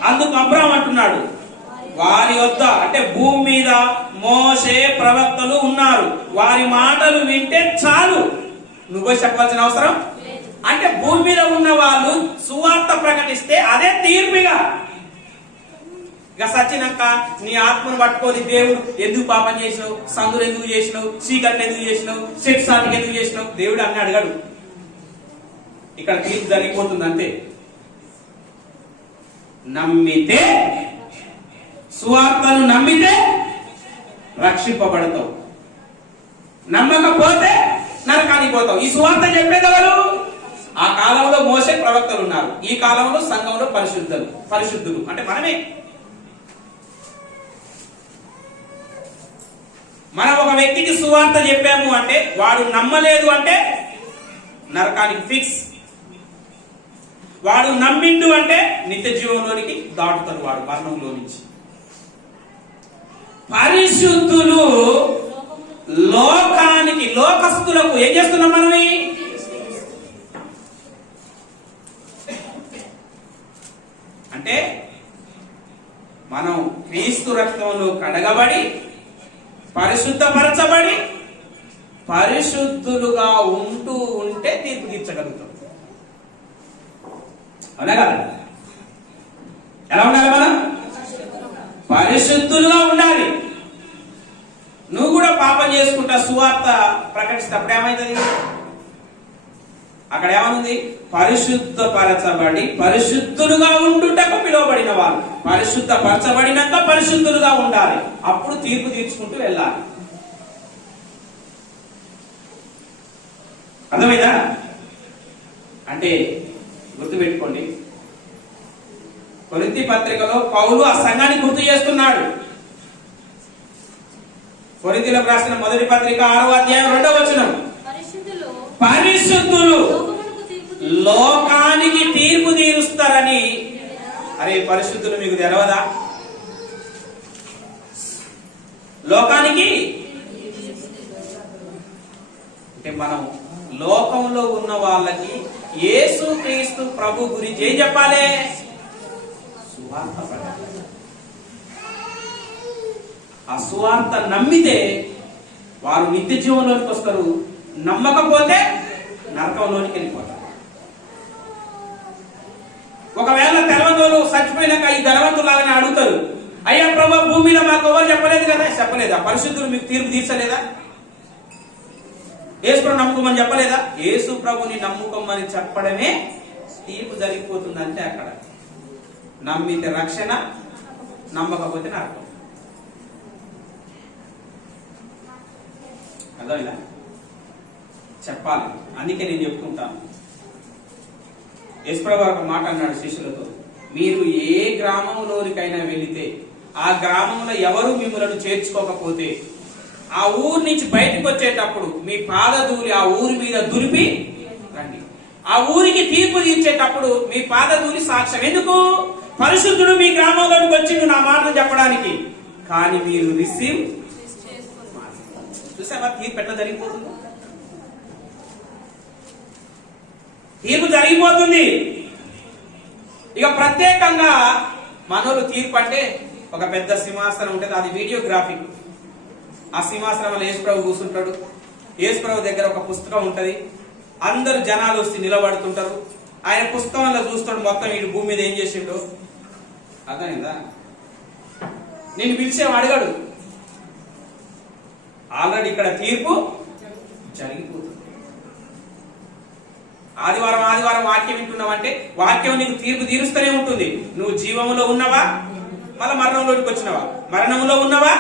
అందుకు అబ్రాహాము అంటున్నాడు, వారి వద్ద అంటే భూమి మీద మోషే ప్రవక్తలు ఉన్నారు, వారి మాటలు వింటే చాలు. నువ్వు చెప్పాల్సిన అవసరం అంటే భూమి మీద ఉన్న వాళ్ళు సువార్త ప్రకటిస్తే అదే తీర్పుగా. ఇక సచ్చినాక నీ ఆత్మను పట్టుకొని దేవుడు ఎందుకు పాపం చేసినావు, సందులు ఎందుకు చేసినావు, చీకట్లు ఎందుకు చేసినావు, శిక్షానికి ఎందుకు చేసినావు, దేవుడు అన్ని అడగడు. ఇక్కడ తీర్పు జరిగిపోతుంది అంతే. నమ్మితే, సువార్తను నమ్మితే రక్షింపబడతావు, నమ్మకపోతే నరకానికి పోతావు. ఈ సువార్త చెప్పేదెవరు? ఆ కాలంలో మోసే ప్రవక్తలు ఉన్నారు, ఈ కాలంలో సంఘంలో పరిశుద్ధులు అంటే మనమే. మనం ఒక వ్యక్తికి సువార్త చెప్పాము అంటే వాడు నమ్మలేదు అంటే నరకానికి ఫిక్స్. వాడు నమ్మిండు అంటే నిత్య జీవంలోనికి దాటుతాడు, వాడు మరణంలో నుంచి. పరిశుద్ధులు లోకానికి, లోకస్తులకు ఏం చేస్తున్నాం మనమే? అంటే మనం క్రీస్తు రక్తంలో కడగబడి పరిశుద్ధపరచబడి పరిశుద్ధులుగా ఉంటే తీర్పు తీర్చగలుగుతాం. అవునా కదా? ఎలా ఉండాలి? మనం పరిశుద్ధులుగా ఉండాలి. నువ్వు కూడా పాపం చేసుకుంటా సువార్త ప్రకటిస్తే అప్పుడు ఏమైతుంది? అక్కడ ఏమనుంది? పరిశుద్ధపరచబడి పరిశుద్ధులుగా ఉండుటకు పిలువబడిన వాళ్ళు. పరిశుద్ధపరచబడినాక పరిశుద్ధులుగా ఉండాలి, అప్పుడు తీర్పు తీర్చుకుంటూ వెళ్ళాలి. అర్థమైందా? అంటే గుర్తుపెట్టుకోండి, కొరింథీ పత్రికలో పౌలు ఆ సంఘాన్ని గుర్తు చేస్తున్నాడు. కొరింథీలకు రాసిన మొదటి పత్రిక 6వ అధ్యాయం 2వ వచనం, పరిశుద్ధులు లోకానికి తీర్పు తీరుస్తారని. అరే పరిశుద్ధులు మీకు తెలవదా? లోకానికి అంటే మనం లోకంలో ఉన్న వాళ్ళకి యేసుక్రీస్తు ప్రభు గురించి ఏం చెప్పాలి? సువార్త ప్రకటించాలి. ఆ సువార్త నమ్మితే వారు నిత్య జీవంలోనికి వస్తారు, నమ్మకపోతే నరకంలోనికి వెళ్ళిపోతారు. ఒకవేళ తెలవనోళ్ళు చచ్చిపోయినాక ఈ ధనవంతులాగానే అడుగుతారు, అయ్యా ప్రభు భూమి మీద మాకు ఎవరు చెప్పలేదు కదా? చెప్పలేదా? పరిశుద్ధులు మీకు తీర్పు తీర్చలేదా? యేసు ప్రభు నమ్ముకోమని చెప్పలేదా? యేసు ప్రభుని నమ్ముకోమని చెప్పడమే తీర్పు జరిగిపోతుంది. అంటే అక్కడ నమ్మితే రక్షణ, నమ్మకపోతే నరకం. అర్థమైందా? చెప్పాలి, అందుకే నేను చెప్పుకుంటాను. యేసుప్రభు ఒక మాట అన్నాడు శిష్యులతో, మీరు ఏ గ్రామంలోనికైనా వెళితే ఆ గ్రామంలో ఎవరు మిమ్మల్ని చేర్చుకోకపోతే ఆ ఊరు నుంచి బయటకు వచ్చేటప్పుడు మీ పాదధూళి ఆ ఊరి మీద దులిపి రండి. ఆ ఊరికి తీర్పు తీర్చేటప్పుడు మీ పాదధూళి సాక్ష్యం. ఎందుకు? పరిశుద్ధుడు మీ గ్రామంలోనికి వచ్చిండు నా మాటలు చెప్పడానికి, కానీ మీరు రిసీవ్ చూసావా? తీర్పు ఎట్లా జరిగిపోతుంది? తీర్పు జరిగిపోతుంది. ఇక ప్రత్యేకంగా మనోళ్ళు తీర్పు అంటే ఒక పెద్ద సింహాసనం ఉంటుంది, అది వీడియోగ్రాఫిక్. ఆ సింహాసనంలో యేసుప్రభు కూర్చుంటాడు, యేసుప్రభు దగ్గర ఒక పుస్తకం ఉంటది, అందరు జనాలు వచ్చి నిలబడుతుంటారు. ఆయన పుస్తకంలో చూస్తాడు మొత్తం ఈ భూమి మీద ఏం చేసిండు, అర్థమైందా? నేను పిలిచేవాడు అడగాడు, ఆల్రెడీ ఇక్కడ తీర్పు జరిగిపోతుంది. ఆదివారం ఆదివారం వాక్యం వింటున్నావంటే వాక్యం నీకు తీర్పు తీరుస్తూనే ఉంటుంది. నువ్వు జీవంలో ఉన్నవా, మళ్ళీ మరణంలోకి వచ్చినవా, మరణంలో ఉన్నవా,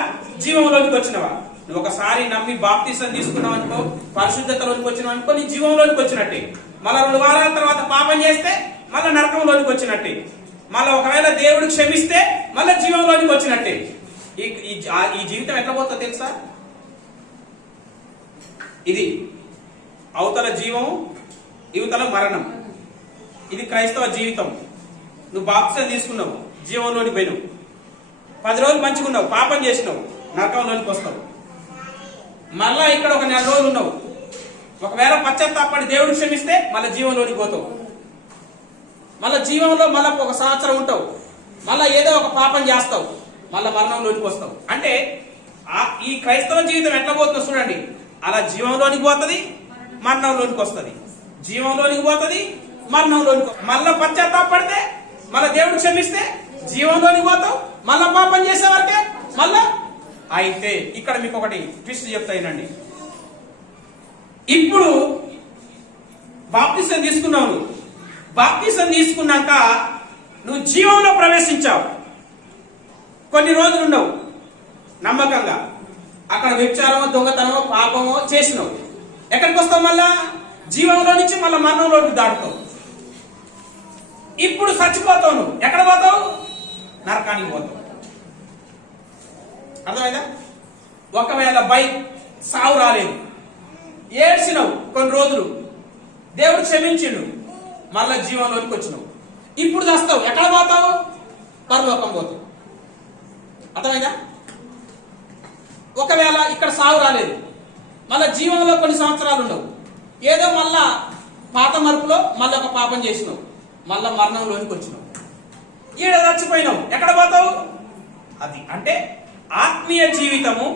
జీవంలోకి వచ్చినవా. నువ్వు ఒకసారి నమ్మి బాప్తిసం తీసుకున్నావు అనుకో, పరిశుద్ధతలోకి వచ్చినావు అనుకో, నీ జీవంలోకి వచ్చినట్టే. మళ్ళీ 2 వారాల తర్వాత పాపం చేస్తే మళ్ళీ నరకంలోకి వచ్చినట్టే. మళ్ళీ ఒకవేళ దేవుడు క్షమిస్తే మళ్ళీ జీవంలోకి వచ్చినట్టే. ఈ జీవితం ఎట్లా పోతుందో తెలుసా? ఇది అవతల జీవం, యువతల మరణం. ఇది క్రైస్తవ జీవితం. నువ్వు బాప్తిసం తీసుకున్నావు, జీవంలోకి పోయినావు. 10 రోజులు మంచిగా ఉన్నావు, పాపం చేసినావు, నరకంలోకి వస్తావు. మళ్ళా ఇక్కడ ఒక 4 రోజులు ఉన్నావు. ఒకవేళ పశ్చాత్తాపడి దేవుడు క్షమిస్తే మళ్ళీ జీవంలోకి పోతావు. మళ్ళీ జీవంలో మళ్ళీ 1 సంవత్సరం ఉంటావు. మళ్ళీ ఏదో ఒక పాపం చేస్తావు, మళ్ళీ మరణంలోకి వస్తావు. అంటే ఈ క్రైస్తవ జీవితం ఎట్లా పోతుందో చూడండి. అలా జీవంలోనికి పోతుంది, మరణంలోనికి వస్తుంది. జీవంలోనికి పోతుంది, మరణంలోనికి. మళ్ళీ పశ్చాత్తాపడితే మళ్ళీ దేవుడు క్షమిస్తే జీవంలోనికి పోతావు. మళ్ళా పాపం చేసేవారికే మళ్ళా. అయితే ఇక్కడ మీకు ఒకటి ట్విస్ట్ చెప్తాయినండి. ఇప్పుడు బాప్తిసం తీసుకున్నావు. బాప్తిసం తీసుకున్నాక నువ్వు జీవంలో ప్రవేశించావు. కొన్ని రోజులు ఉండవు నమ్మకంగా. అక్కడ వ్యభిచారమో, దొంగతనమో, పాపమో చేసినావు. ఎక్కడికి వస్తావు? మళ్ళా జీవంలో నుంచి మళ్ళీ మరణంలోకి దాటుతావు. ఇప్పుడు చచ్చిపోతావు. నువ్వు ఎక్కడ పోతావు? నరకానికి పోతావు. అర్థమైందా? ఒకవేళ సావు రాలేదు, ఏడ్చినావు కొన్ని రోజులు, దేవుడు క్షమించిండు, మళ్ళా జీవంలోకి వచ్చినావు. ఇప్పుడు చేస్తావు. ఎక్కడ పోతావు? పరలోకం పోతావు. అర్థమైందా? ఒకవేళ ఇక్కడ సావు రాలేదు, మళ్ళా జీవంలో కొన్ని సంవత్సరాలు ఉండవు, ఏదో మళ్ళా పాత మరుపులో మళ్ళీ ఒక పాపం చేసినావు, మళ్ళా మరణంలోనికి వచ్చినావు. ఈడ చచ్చిపోయినావు. ఎక్కడ పోతావు? అది అంటే ఆత్మీయ జీవితము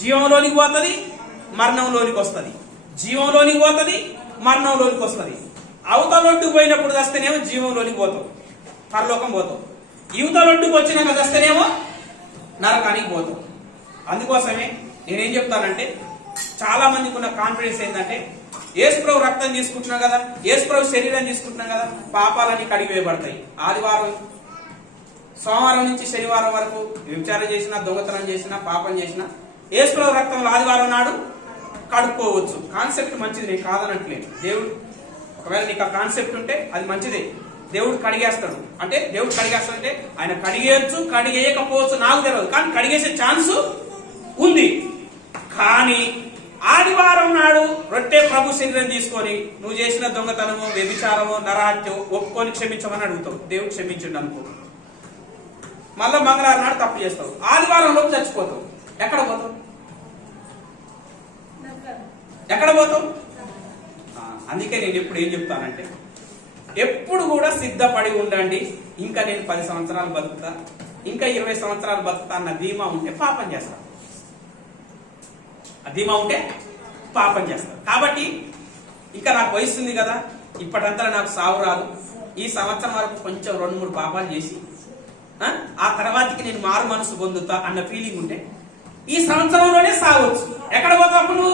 జీవంలోనికి పోతుంది, మరణంలోనికి వస్తుంది. జీవంలోనికి పోతుంది, మరణంలోనికి వస్తుంది. అవతలొడ్డుకు పోయినప్పుడు వస్తేనేమో జీవంలోనికి పోతావు, పరలోకం పోతావు. యువతలొడ్డుకు వచ్చినాక వస్తేనేమో నరకానికి పోతావు. అందుకోసమే నేనేం చెప్తానంటే, చాలా మందికి ఉన్న కాన్ఫిడెన్స్ ఏంటంటే, యేసుప్రభు రక్తం తీసుకుంటున్నాం కదా, యేసుప్రభు శరీరం తీసుకుంటున్నాం కదా, పాపాలన్నీ కడిగివేయబడతాయి. ఆదివారం, సోమవారం నుంచి శనివారం వరకు వ్యభిచారం చేసినా, దొంగతనం చేసినా, పాపం చేసినా యేసుప్రభు రక్తంలో ఆదివారం నాడు కడుక్కోవచ్చు. కాన్సెప్ట్ మంచిది, నేను కాదనట్లేదు. దేవుడు ఒకవేళ నీకు ఆ కాన్సెప్ట్ ఉంటే అది మంచిదే. దేవుడు కడిగేస్తాడు అంటే, దేవుడు కడిగేస్తాడంటే ఆయన కడిగేయచ్చు, కడిగేయకపోవచ్చు, నాకు తెలియదు. కానీ కడిగేసే ఛాన్స్ ఉంది. కానీ ఆదివారం నాడు రొట్టె ప్రభు శరీరం తీసుకొని నువ్వు చేసిన దొంగతనము, వ్యభిచారము, నరహత్యో ఒప్పుకొని క్షమించమని అడుగుతావు. దేవుడు క్షమించండి అనుకో. మళ్ళా మంగళవారం నాడు తప్పు చేస్తావు, ఆదివారంలోపు చచ్చిపోతావు. ఎక్కడ పోతావు? ఎక్కడ పోతావు? అందుకే నేను ఎప్పుడు ఏం చెప్తానంటే, ఎప్పుడు కూడా సిద్ధపడి ఉండండి. ఇంకా నేను 10 సంవత్సరాలు బతుకుతా, ఇంకా 20 సంవత్సరాలు బతుకుతా అన్న ధీమా ఉంటే పాపం చేస్తాను. ధీమా ఉంటే పాపం చేస్తాను. కాబట్టి ఇంకా నాకు వయసు ఉంది కదా, ఇప్పటింతా నాకు సావు రాదు, ఈ సంవత్సరం వరకు కొంచెం 2-3 పాపాలు చేసి ఆ తర్వాతకి నేను మారు మనసు పొందుతా అన్న ఫీలింగ్ ఉంటే ఈ సంవత్సరంలోనే సాగవచ్చు. ఎక్కడ పోతావు అప్పుడు?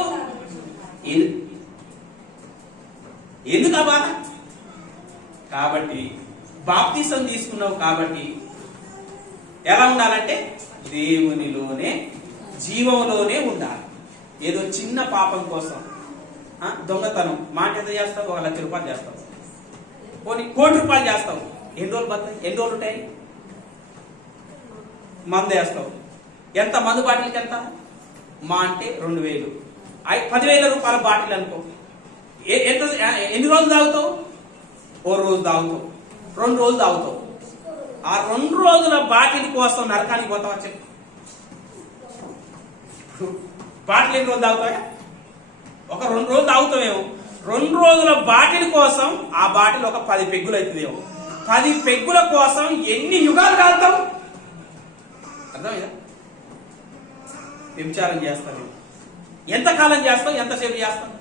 ఎందుకు ఆ బాధ? కాబట్టి బాప్తిసం తీసుకున్నావు కాబట్టి ఎలా ఉండాలంటే దేవునిలోనే, జీవంలోనే ఉండాలి. ఏదో చిన్న పాపం కోసం దొంగతనం మాట ఎంత చేస్తావు? 1 లక్ష రూపాయలు చేస్తావు, పోనీ 1 కోటి రూపాయలు చేస్తావు. ఎన్ని రోజులు బతాయి? ఎన్ని రోజులు ఉంటాయి? మందు వేస్తావు. ఎంత మందు బాటిల్కి ఎంత? మా అంటే 2000, 10,000 రూపాయల బాటిల్ అనుకో. ఎంత ఎన్ని రోజులు తాగుతావు? 1 రోజు తాగుతావు, 2 రోజులు తాగుతావు. ఆ 2 రోజుల బాటిల్ కోసం నరకానికి పోతావా చెప్పు? బాటిల్ ఎన్ని రోజులు తాగుతావా? ఒక 2 రోజులు తాగుతావేమో. 2 రోజుల బాటిల్ కోసం ఆ బాటిల్ ఒక 10 పెగ్గులు అవుతుందేమో. 10 పెగ్గుల కోసం ఎన్ని యుగాలు కాలుతావు? అర్థమైందా? వ్యభిచారం చేస్తావు. ఎంతకాలం చేస్తావు? ఎంతసేపు చేస్తావు?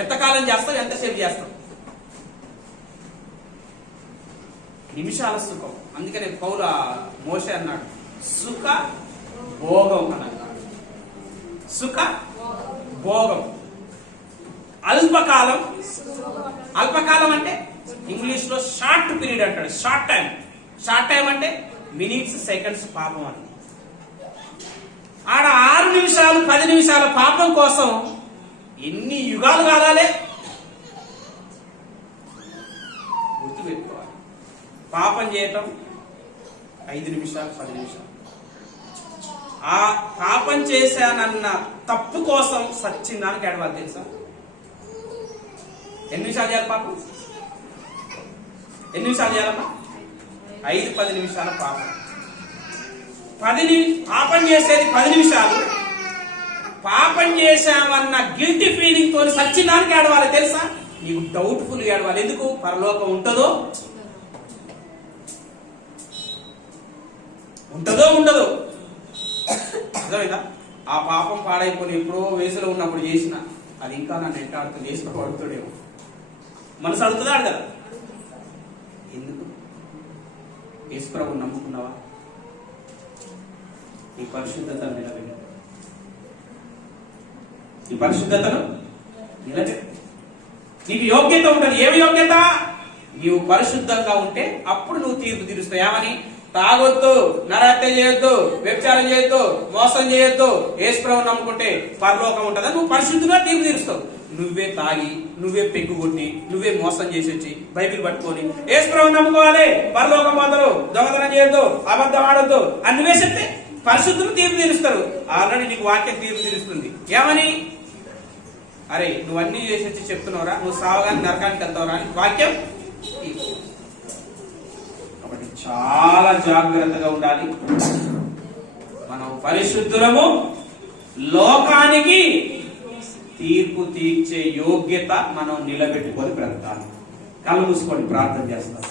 ఎంతకాలం చేస్తావు? ఎంతసేపు చేస్తావు? నిమిషాల సుఖం. అందుకనే పౌల మోషే అన్నాడు సుఖ భోగం అని అన్నాడు. సుఖ భోగం. అల్పకాలం. అల్పకాలం అంటే ఇంగ్లీష్ లో షార్ట్ పీరియడ్ అంటాడు. Short time. షార్ట్ టైం అంటే మినిట్స్ సెకండ్స్ పాపం అని. ఆడ 6 నిమిషాలు 10 నిమిషాల పాపం కోసం ఎన్ని యుగాలు కాలాలే. గుర్తుపెట్టుకోవాలి. పాపం చేయటం 5 నిమిషాలు 10 నిమిషాలు. ఆ పాపం చేశానన్న తప్పు కోసం సచ్చిందానికి ఏడవాలి తెలుసా? ఎన్ని నిమిషాలు చేయాలి పాపం? ఎన్ని నిమిషాలు చేయాలమ్మా? 5-10 నిమిషాల పాపం. పాపం చేసేది 10 నిమిషాలు. పాపం చేశామన్న గిల్టీ ఫీలింగ్ తో సచ్చినానికి ఏడవాలి తెలుసా? నీకు డౌట్ఫుల్ ఏడవాలి. ఎందుకు? పరలోకం ఉంటుందో ఉండదో అర్థమైందా? ఆ పాపం పాడైపోయి ఎప్పుడో వయసులో ఉన్నప్పుడు చేసిన అది ఇంకా నన్ను ఎంటాడుతుంది, వేసుకు అడుగుతాడేమో. మనసు అడుగుతుందా అడగదా? ఎందుకు? యేసుప్రభుని నమ్ముకున్నావా? ఈ పరిశుద్ధతను నిలబెట్టు. ఈ పరిశుద్ధతను నిలబెట్టు. నీకు యోగ్యత ఉంటుంది. ఏమి యోగ్యత? నీవు పరిశుద్ధంగా ఉంటే అప్పుడు నువ్వు తీర్పు తీరుస్తావు. ఏమని? తాగొద్దు, నరహత్య చేయొద్దు, వ్యభిచారం చేయొద్దు, మోసం చేయొద్దు. యేసుప్రభుని నమ్ముకుంటే పరలోకం ఉంటుందా? నువ్వు పరిశుద్ధంగా తీర్పు తీరుస్తావు. నువ్వే తాగి, నువ్వే పెగ్గు కొట్టి, నువ్వే మోసం చేసి వచ్చి బైబిల్ పట్టుకొని యేసుప్రభుని నమ్ముకోవాలి, పరలోకం పోతారు, దొంగతనం చేయొద్దు, అబద్ధం ఆడొద్దు అని నువ్వే చెప్తే పరిశుద్ధులు తీర్పు తీరుస్తారు. ఆల్రెడీ నీకు వాక్యం తీర్పు తీరుస్తుంది. ఏమని? అరే నువ్వు అన్ని చేసి వచ్చి చెప్తున్నావురా, నువ్వు సావగానే నరకానికి వెళ్తావురా అని వాక్యం. కాబట్టి చాలా జాగ్రత్తగా ఉండాలి. మనం పరిశుద్ధులము, లోకానికి తీర్పు తీర్చే యోగ్యత మనం నిలబెట్టుకొని బ్రతకాలి. కళ్ళు మూసుకొని ప్రార్థన చేస్తాం.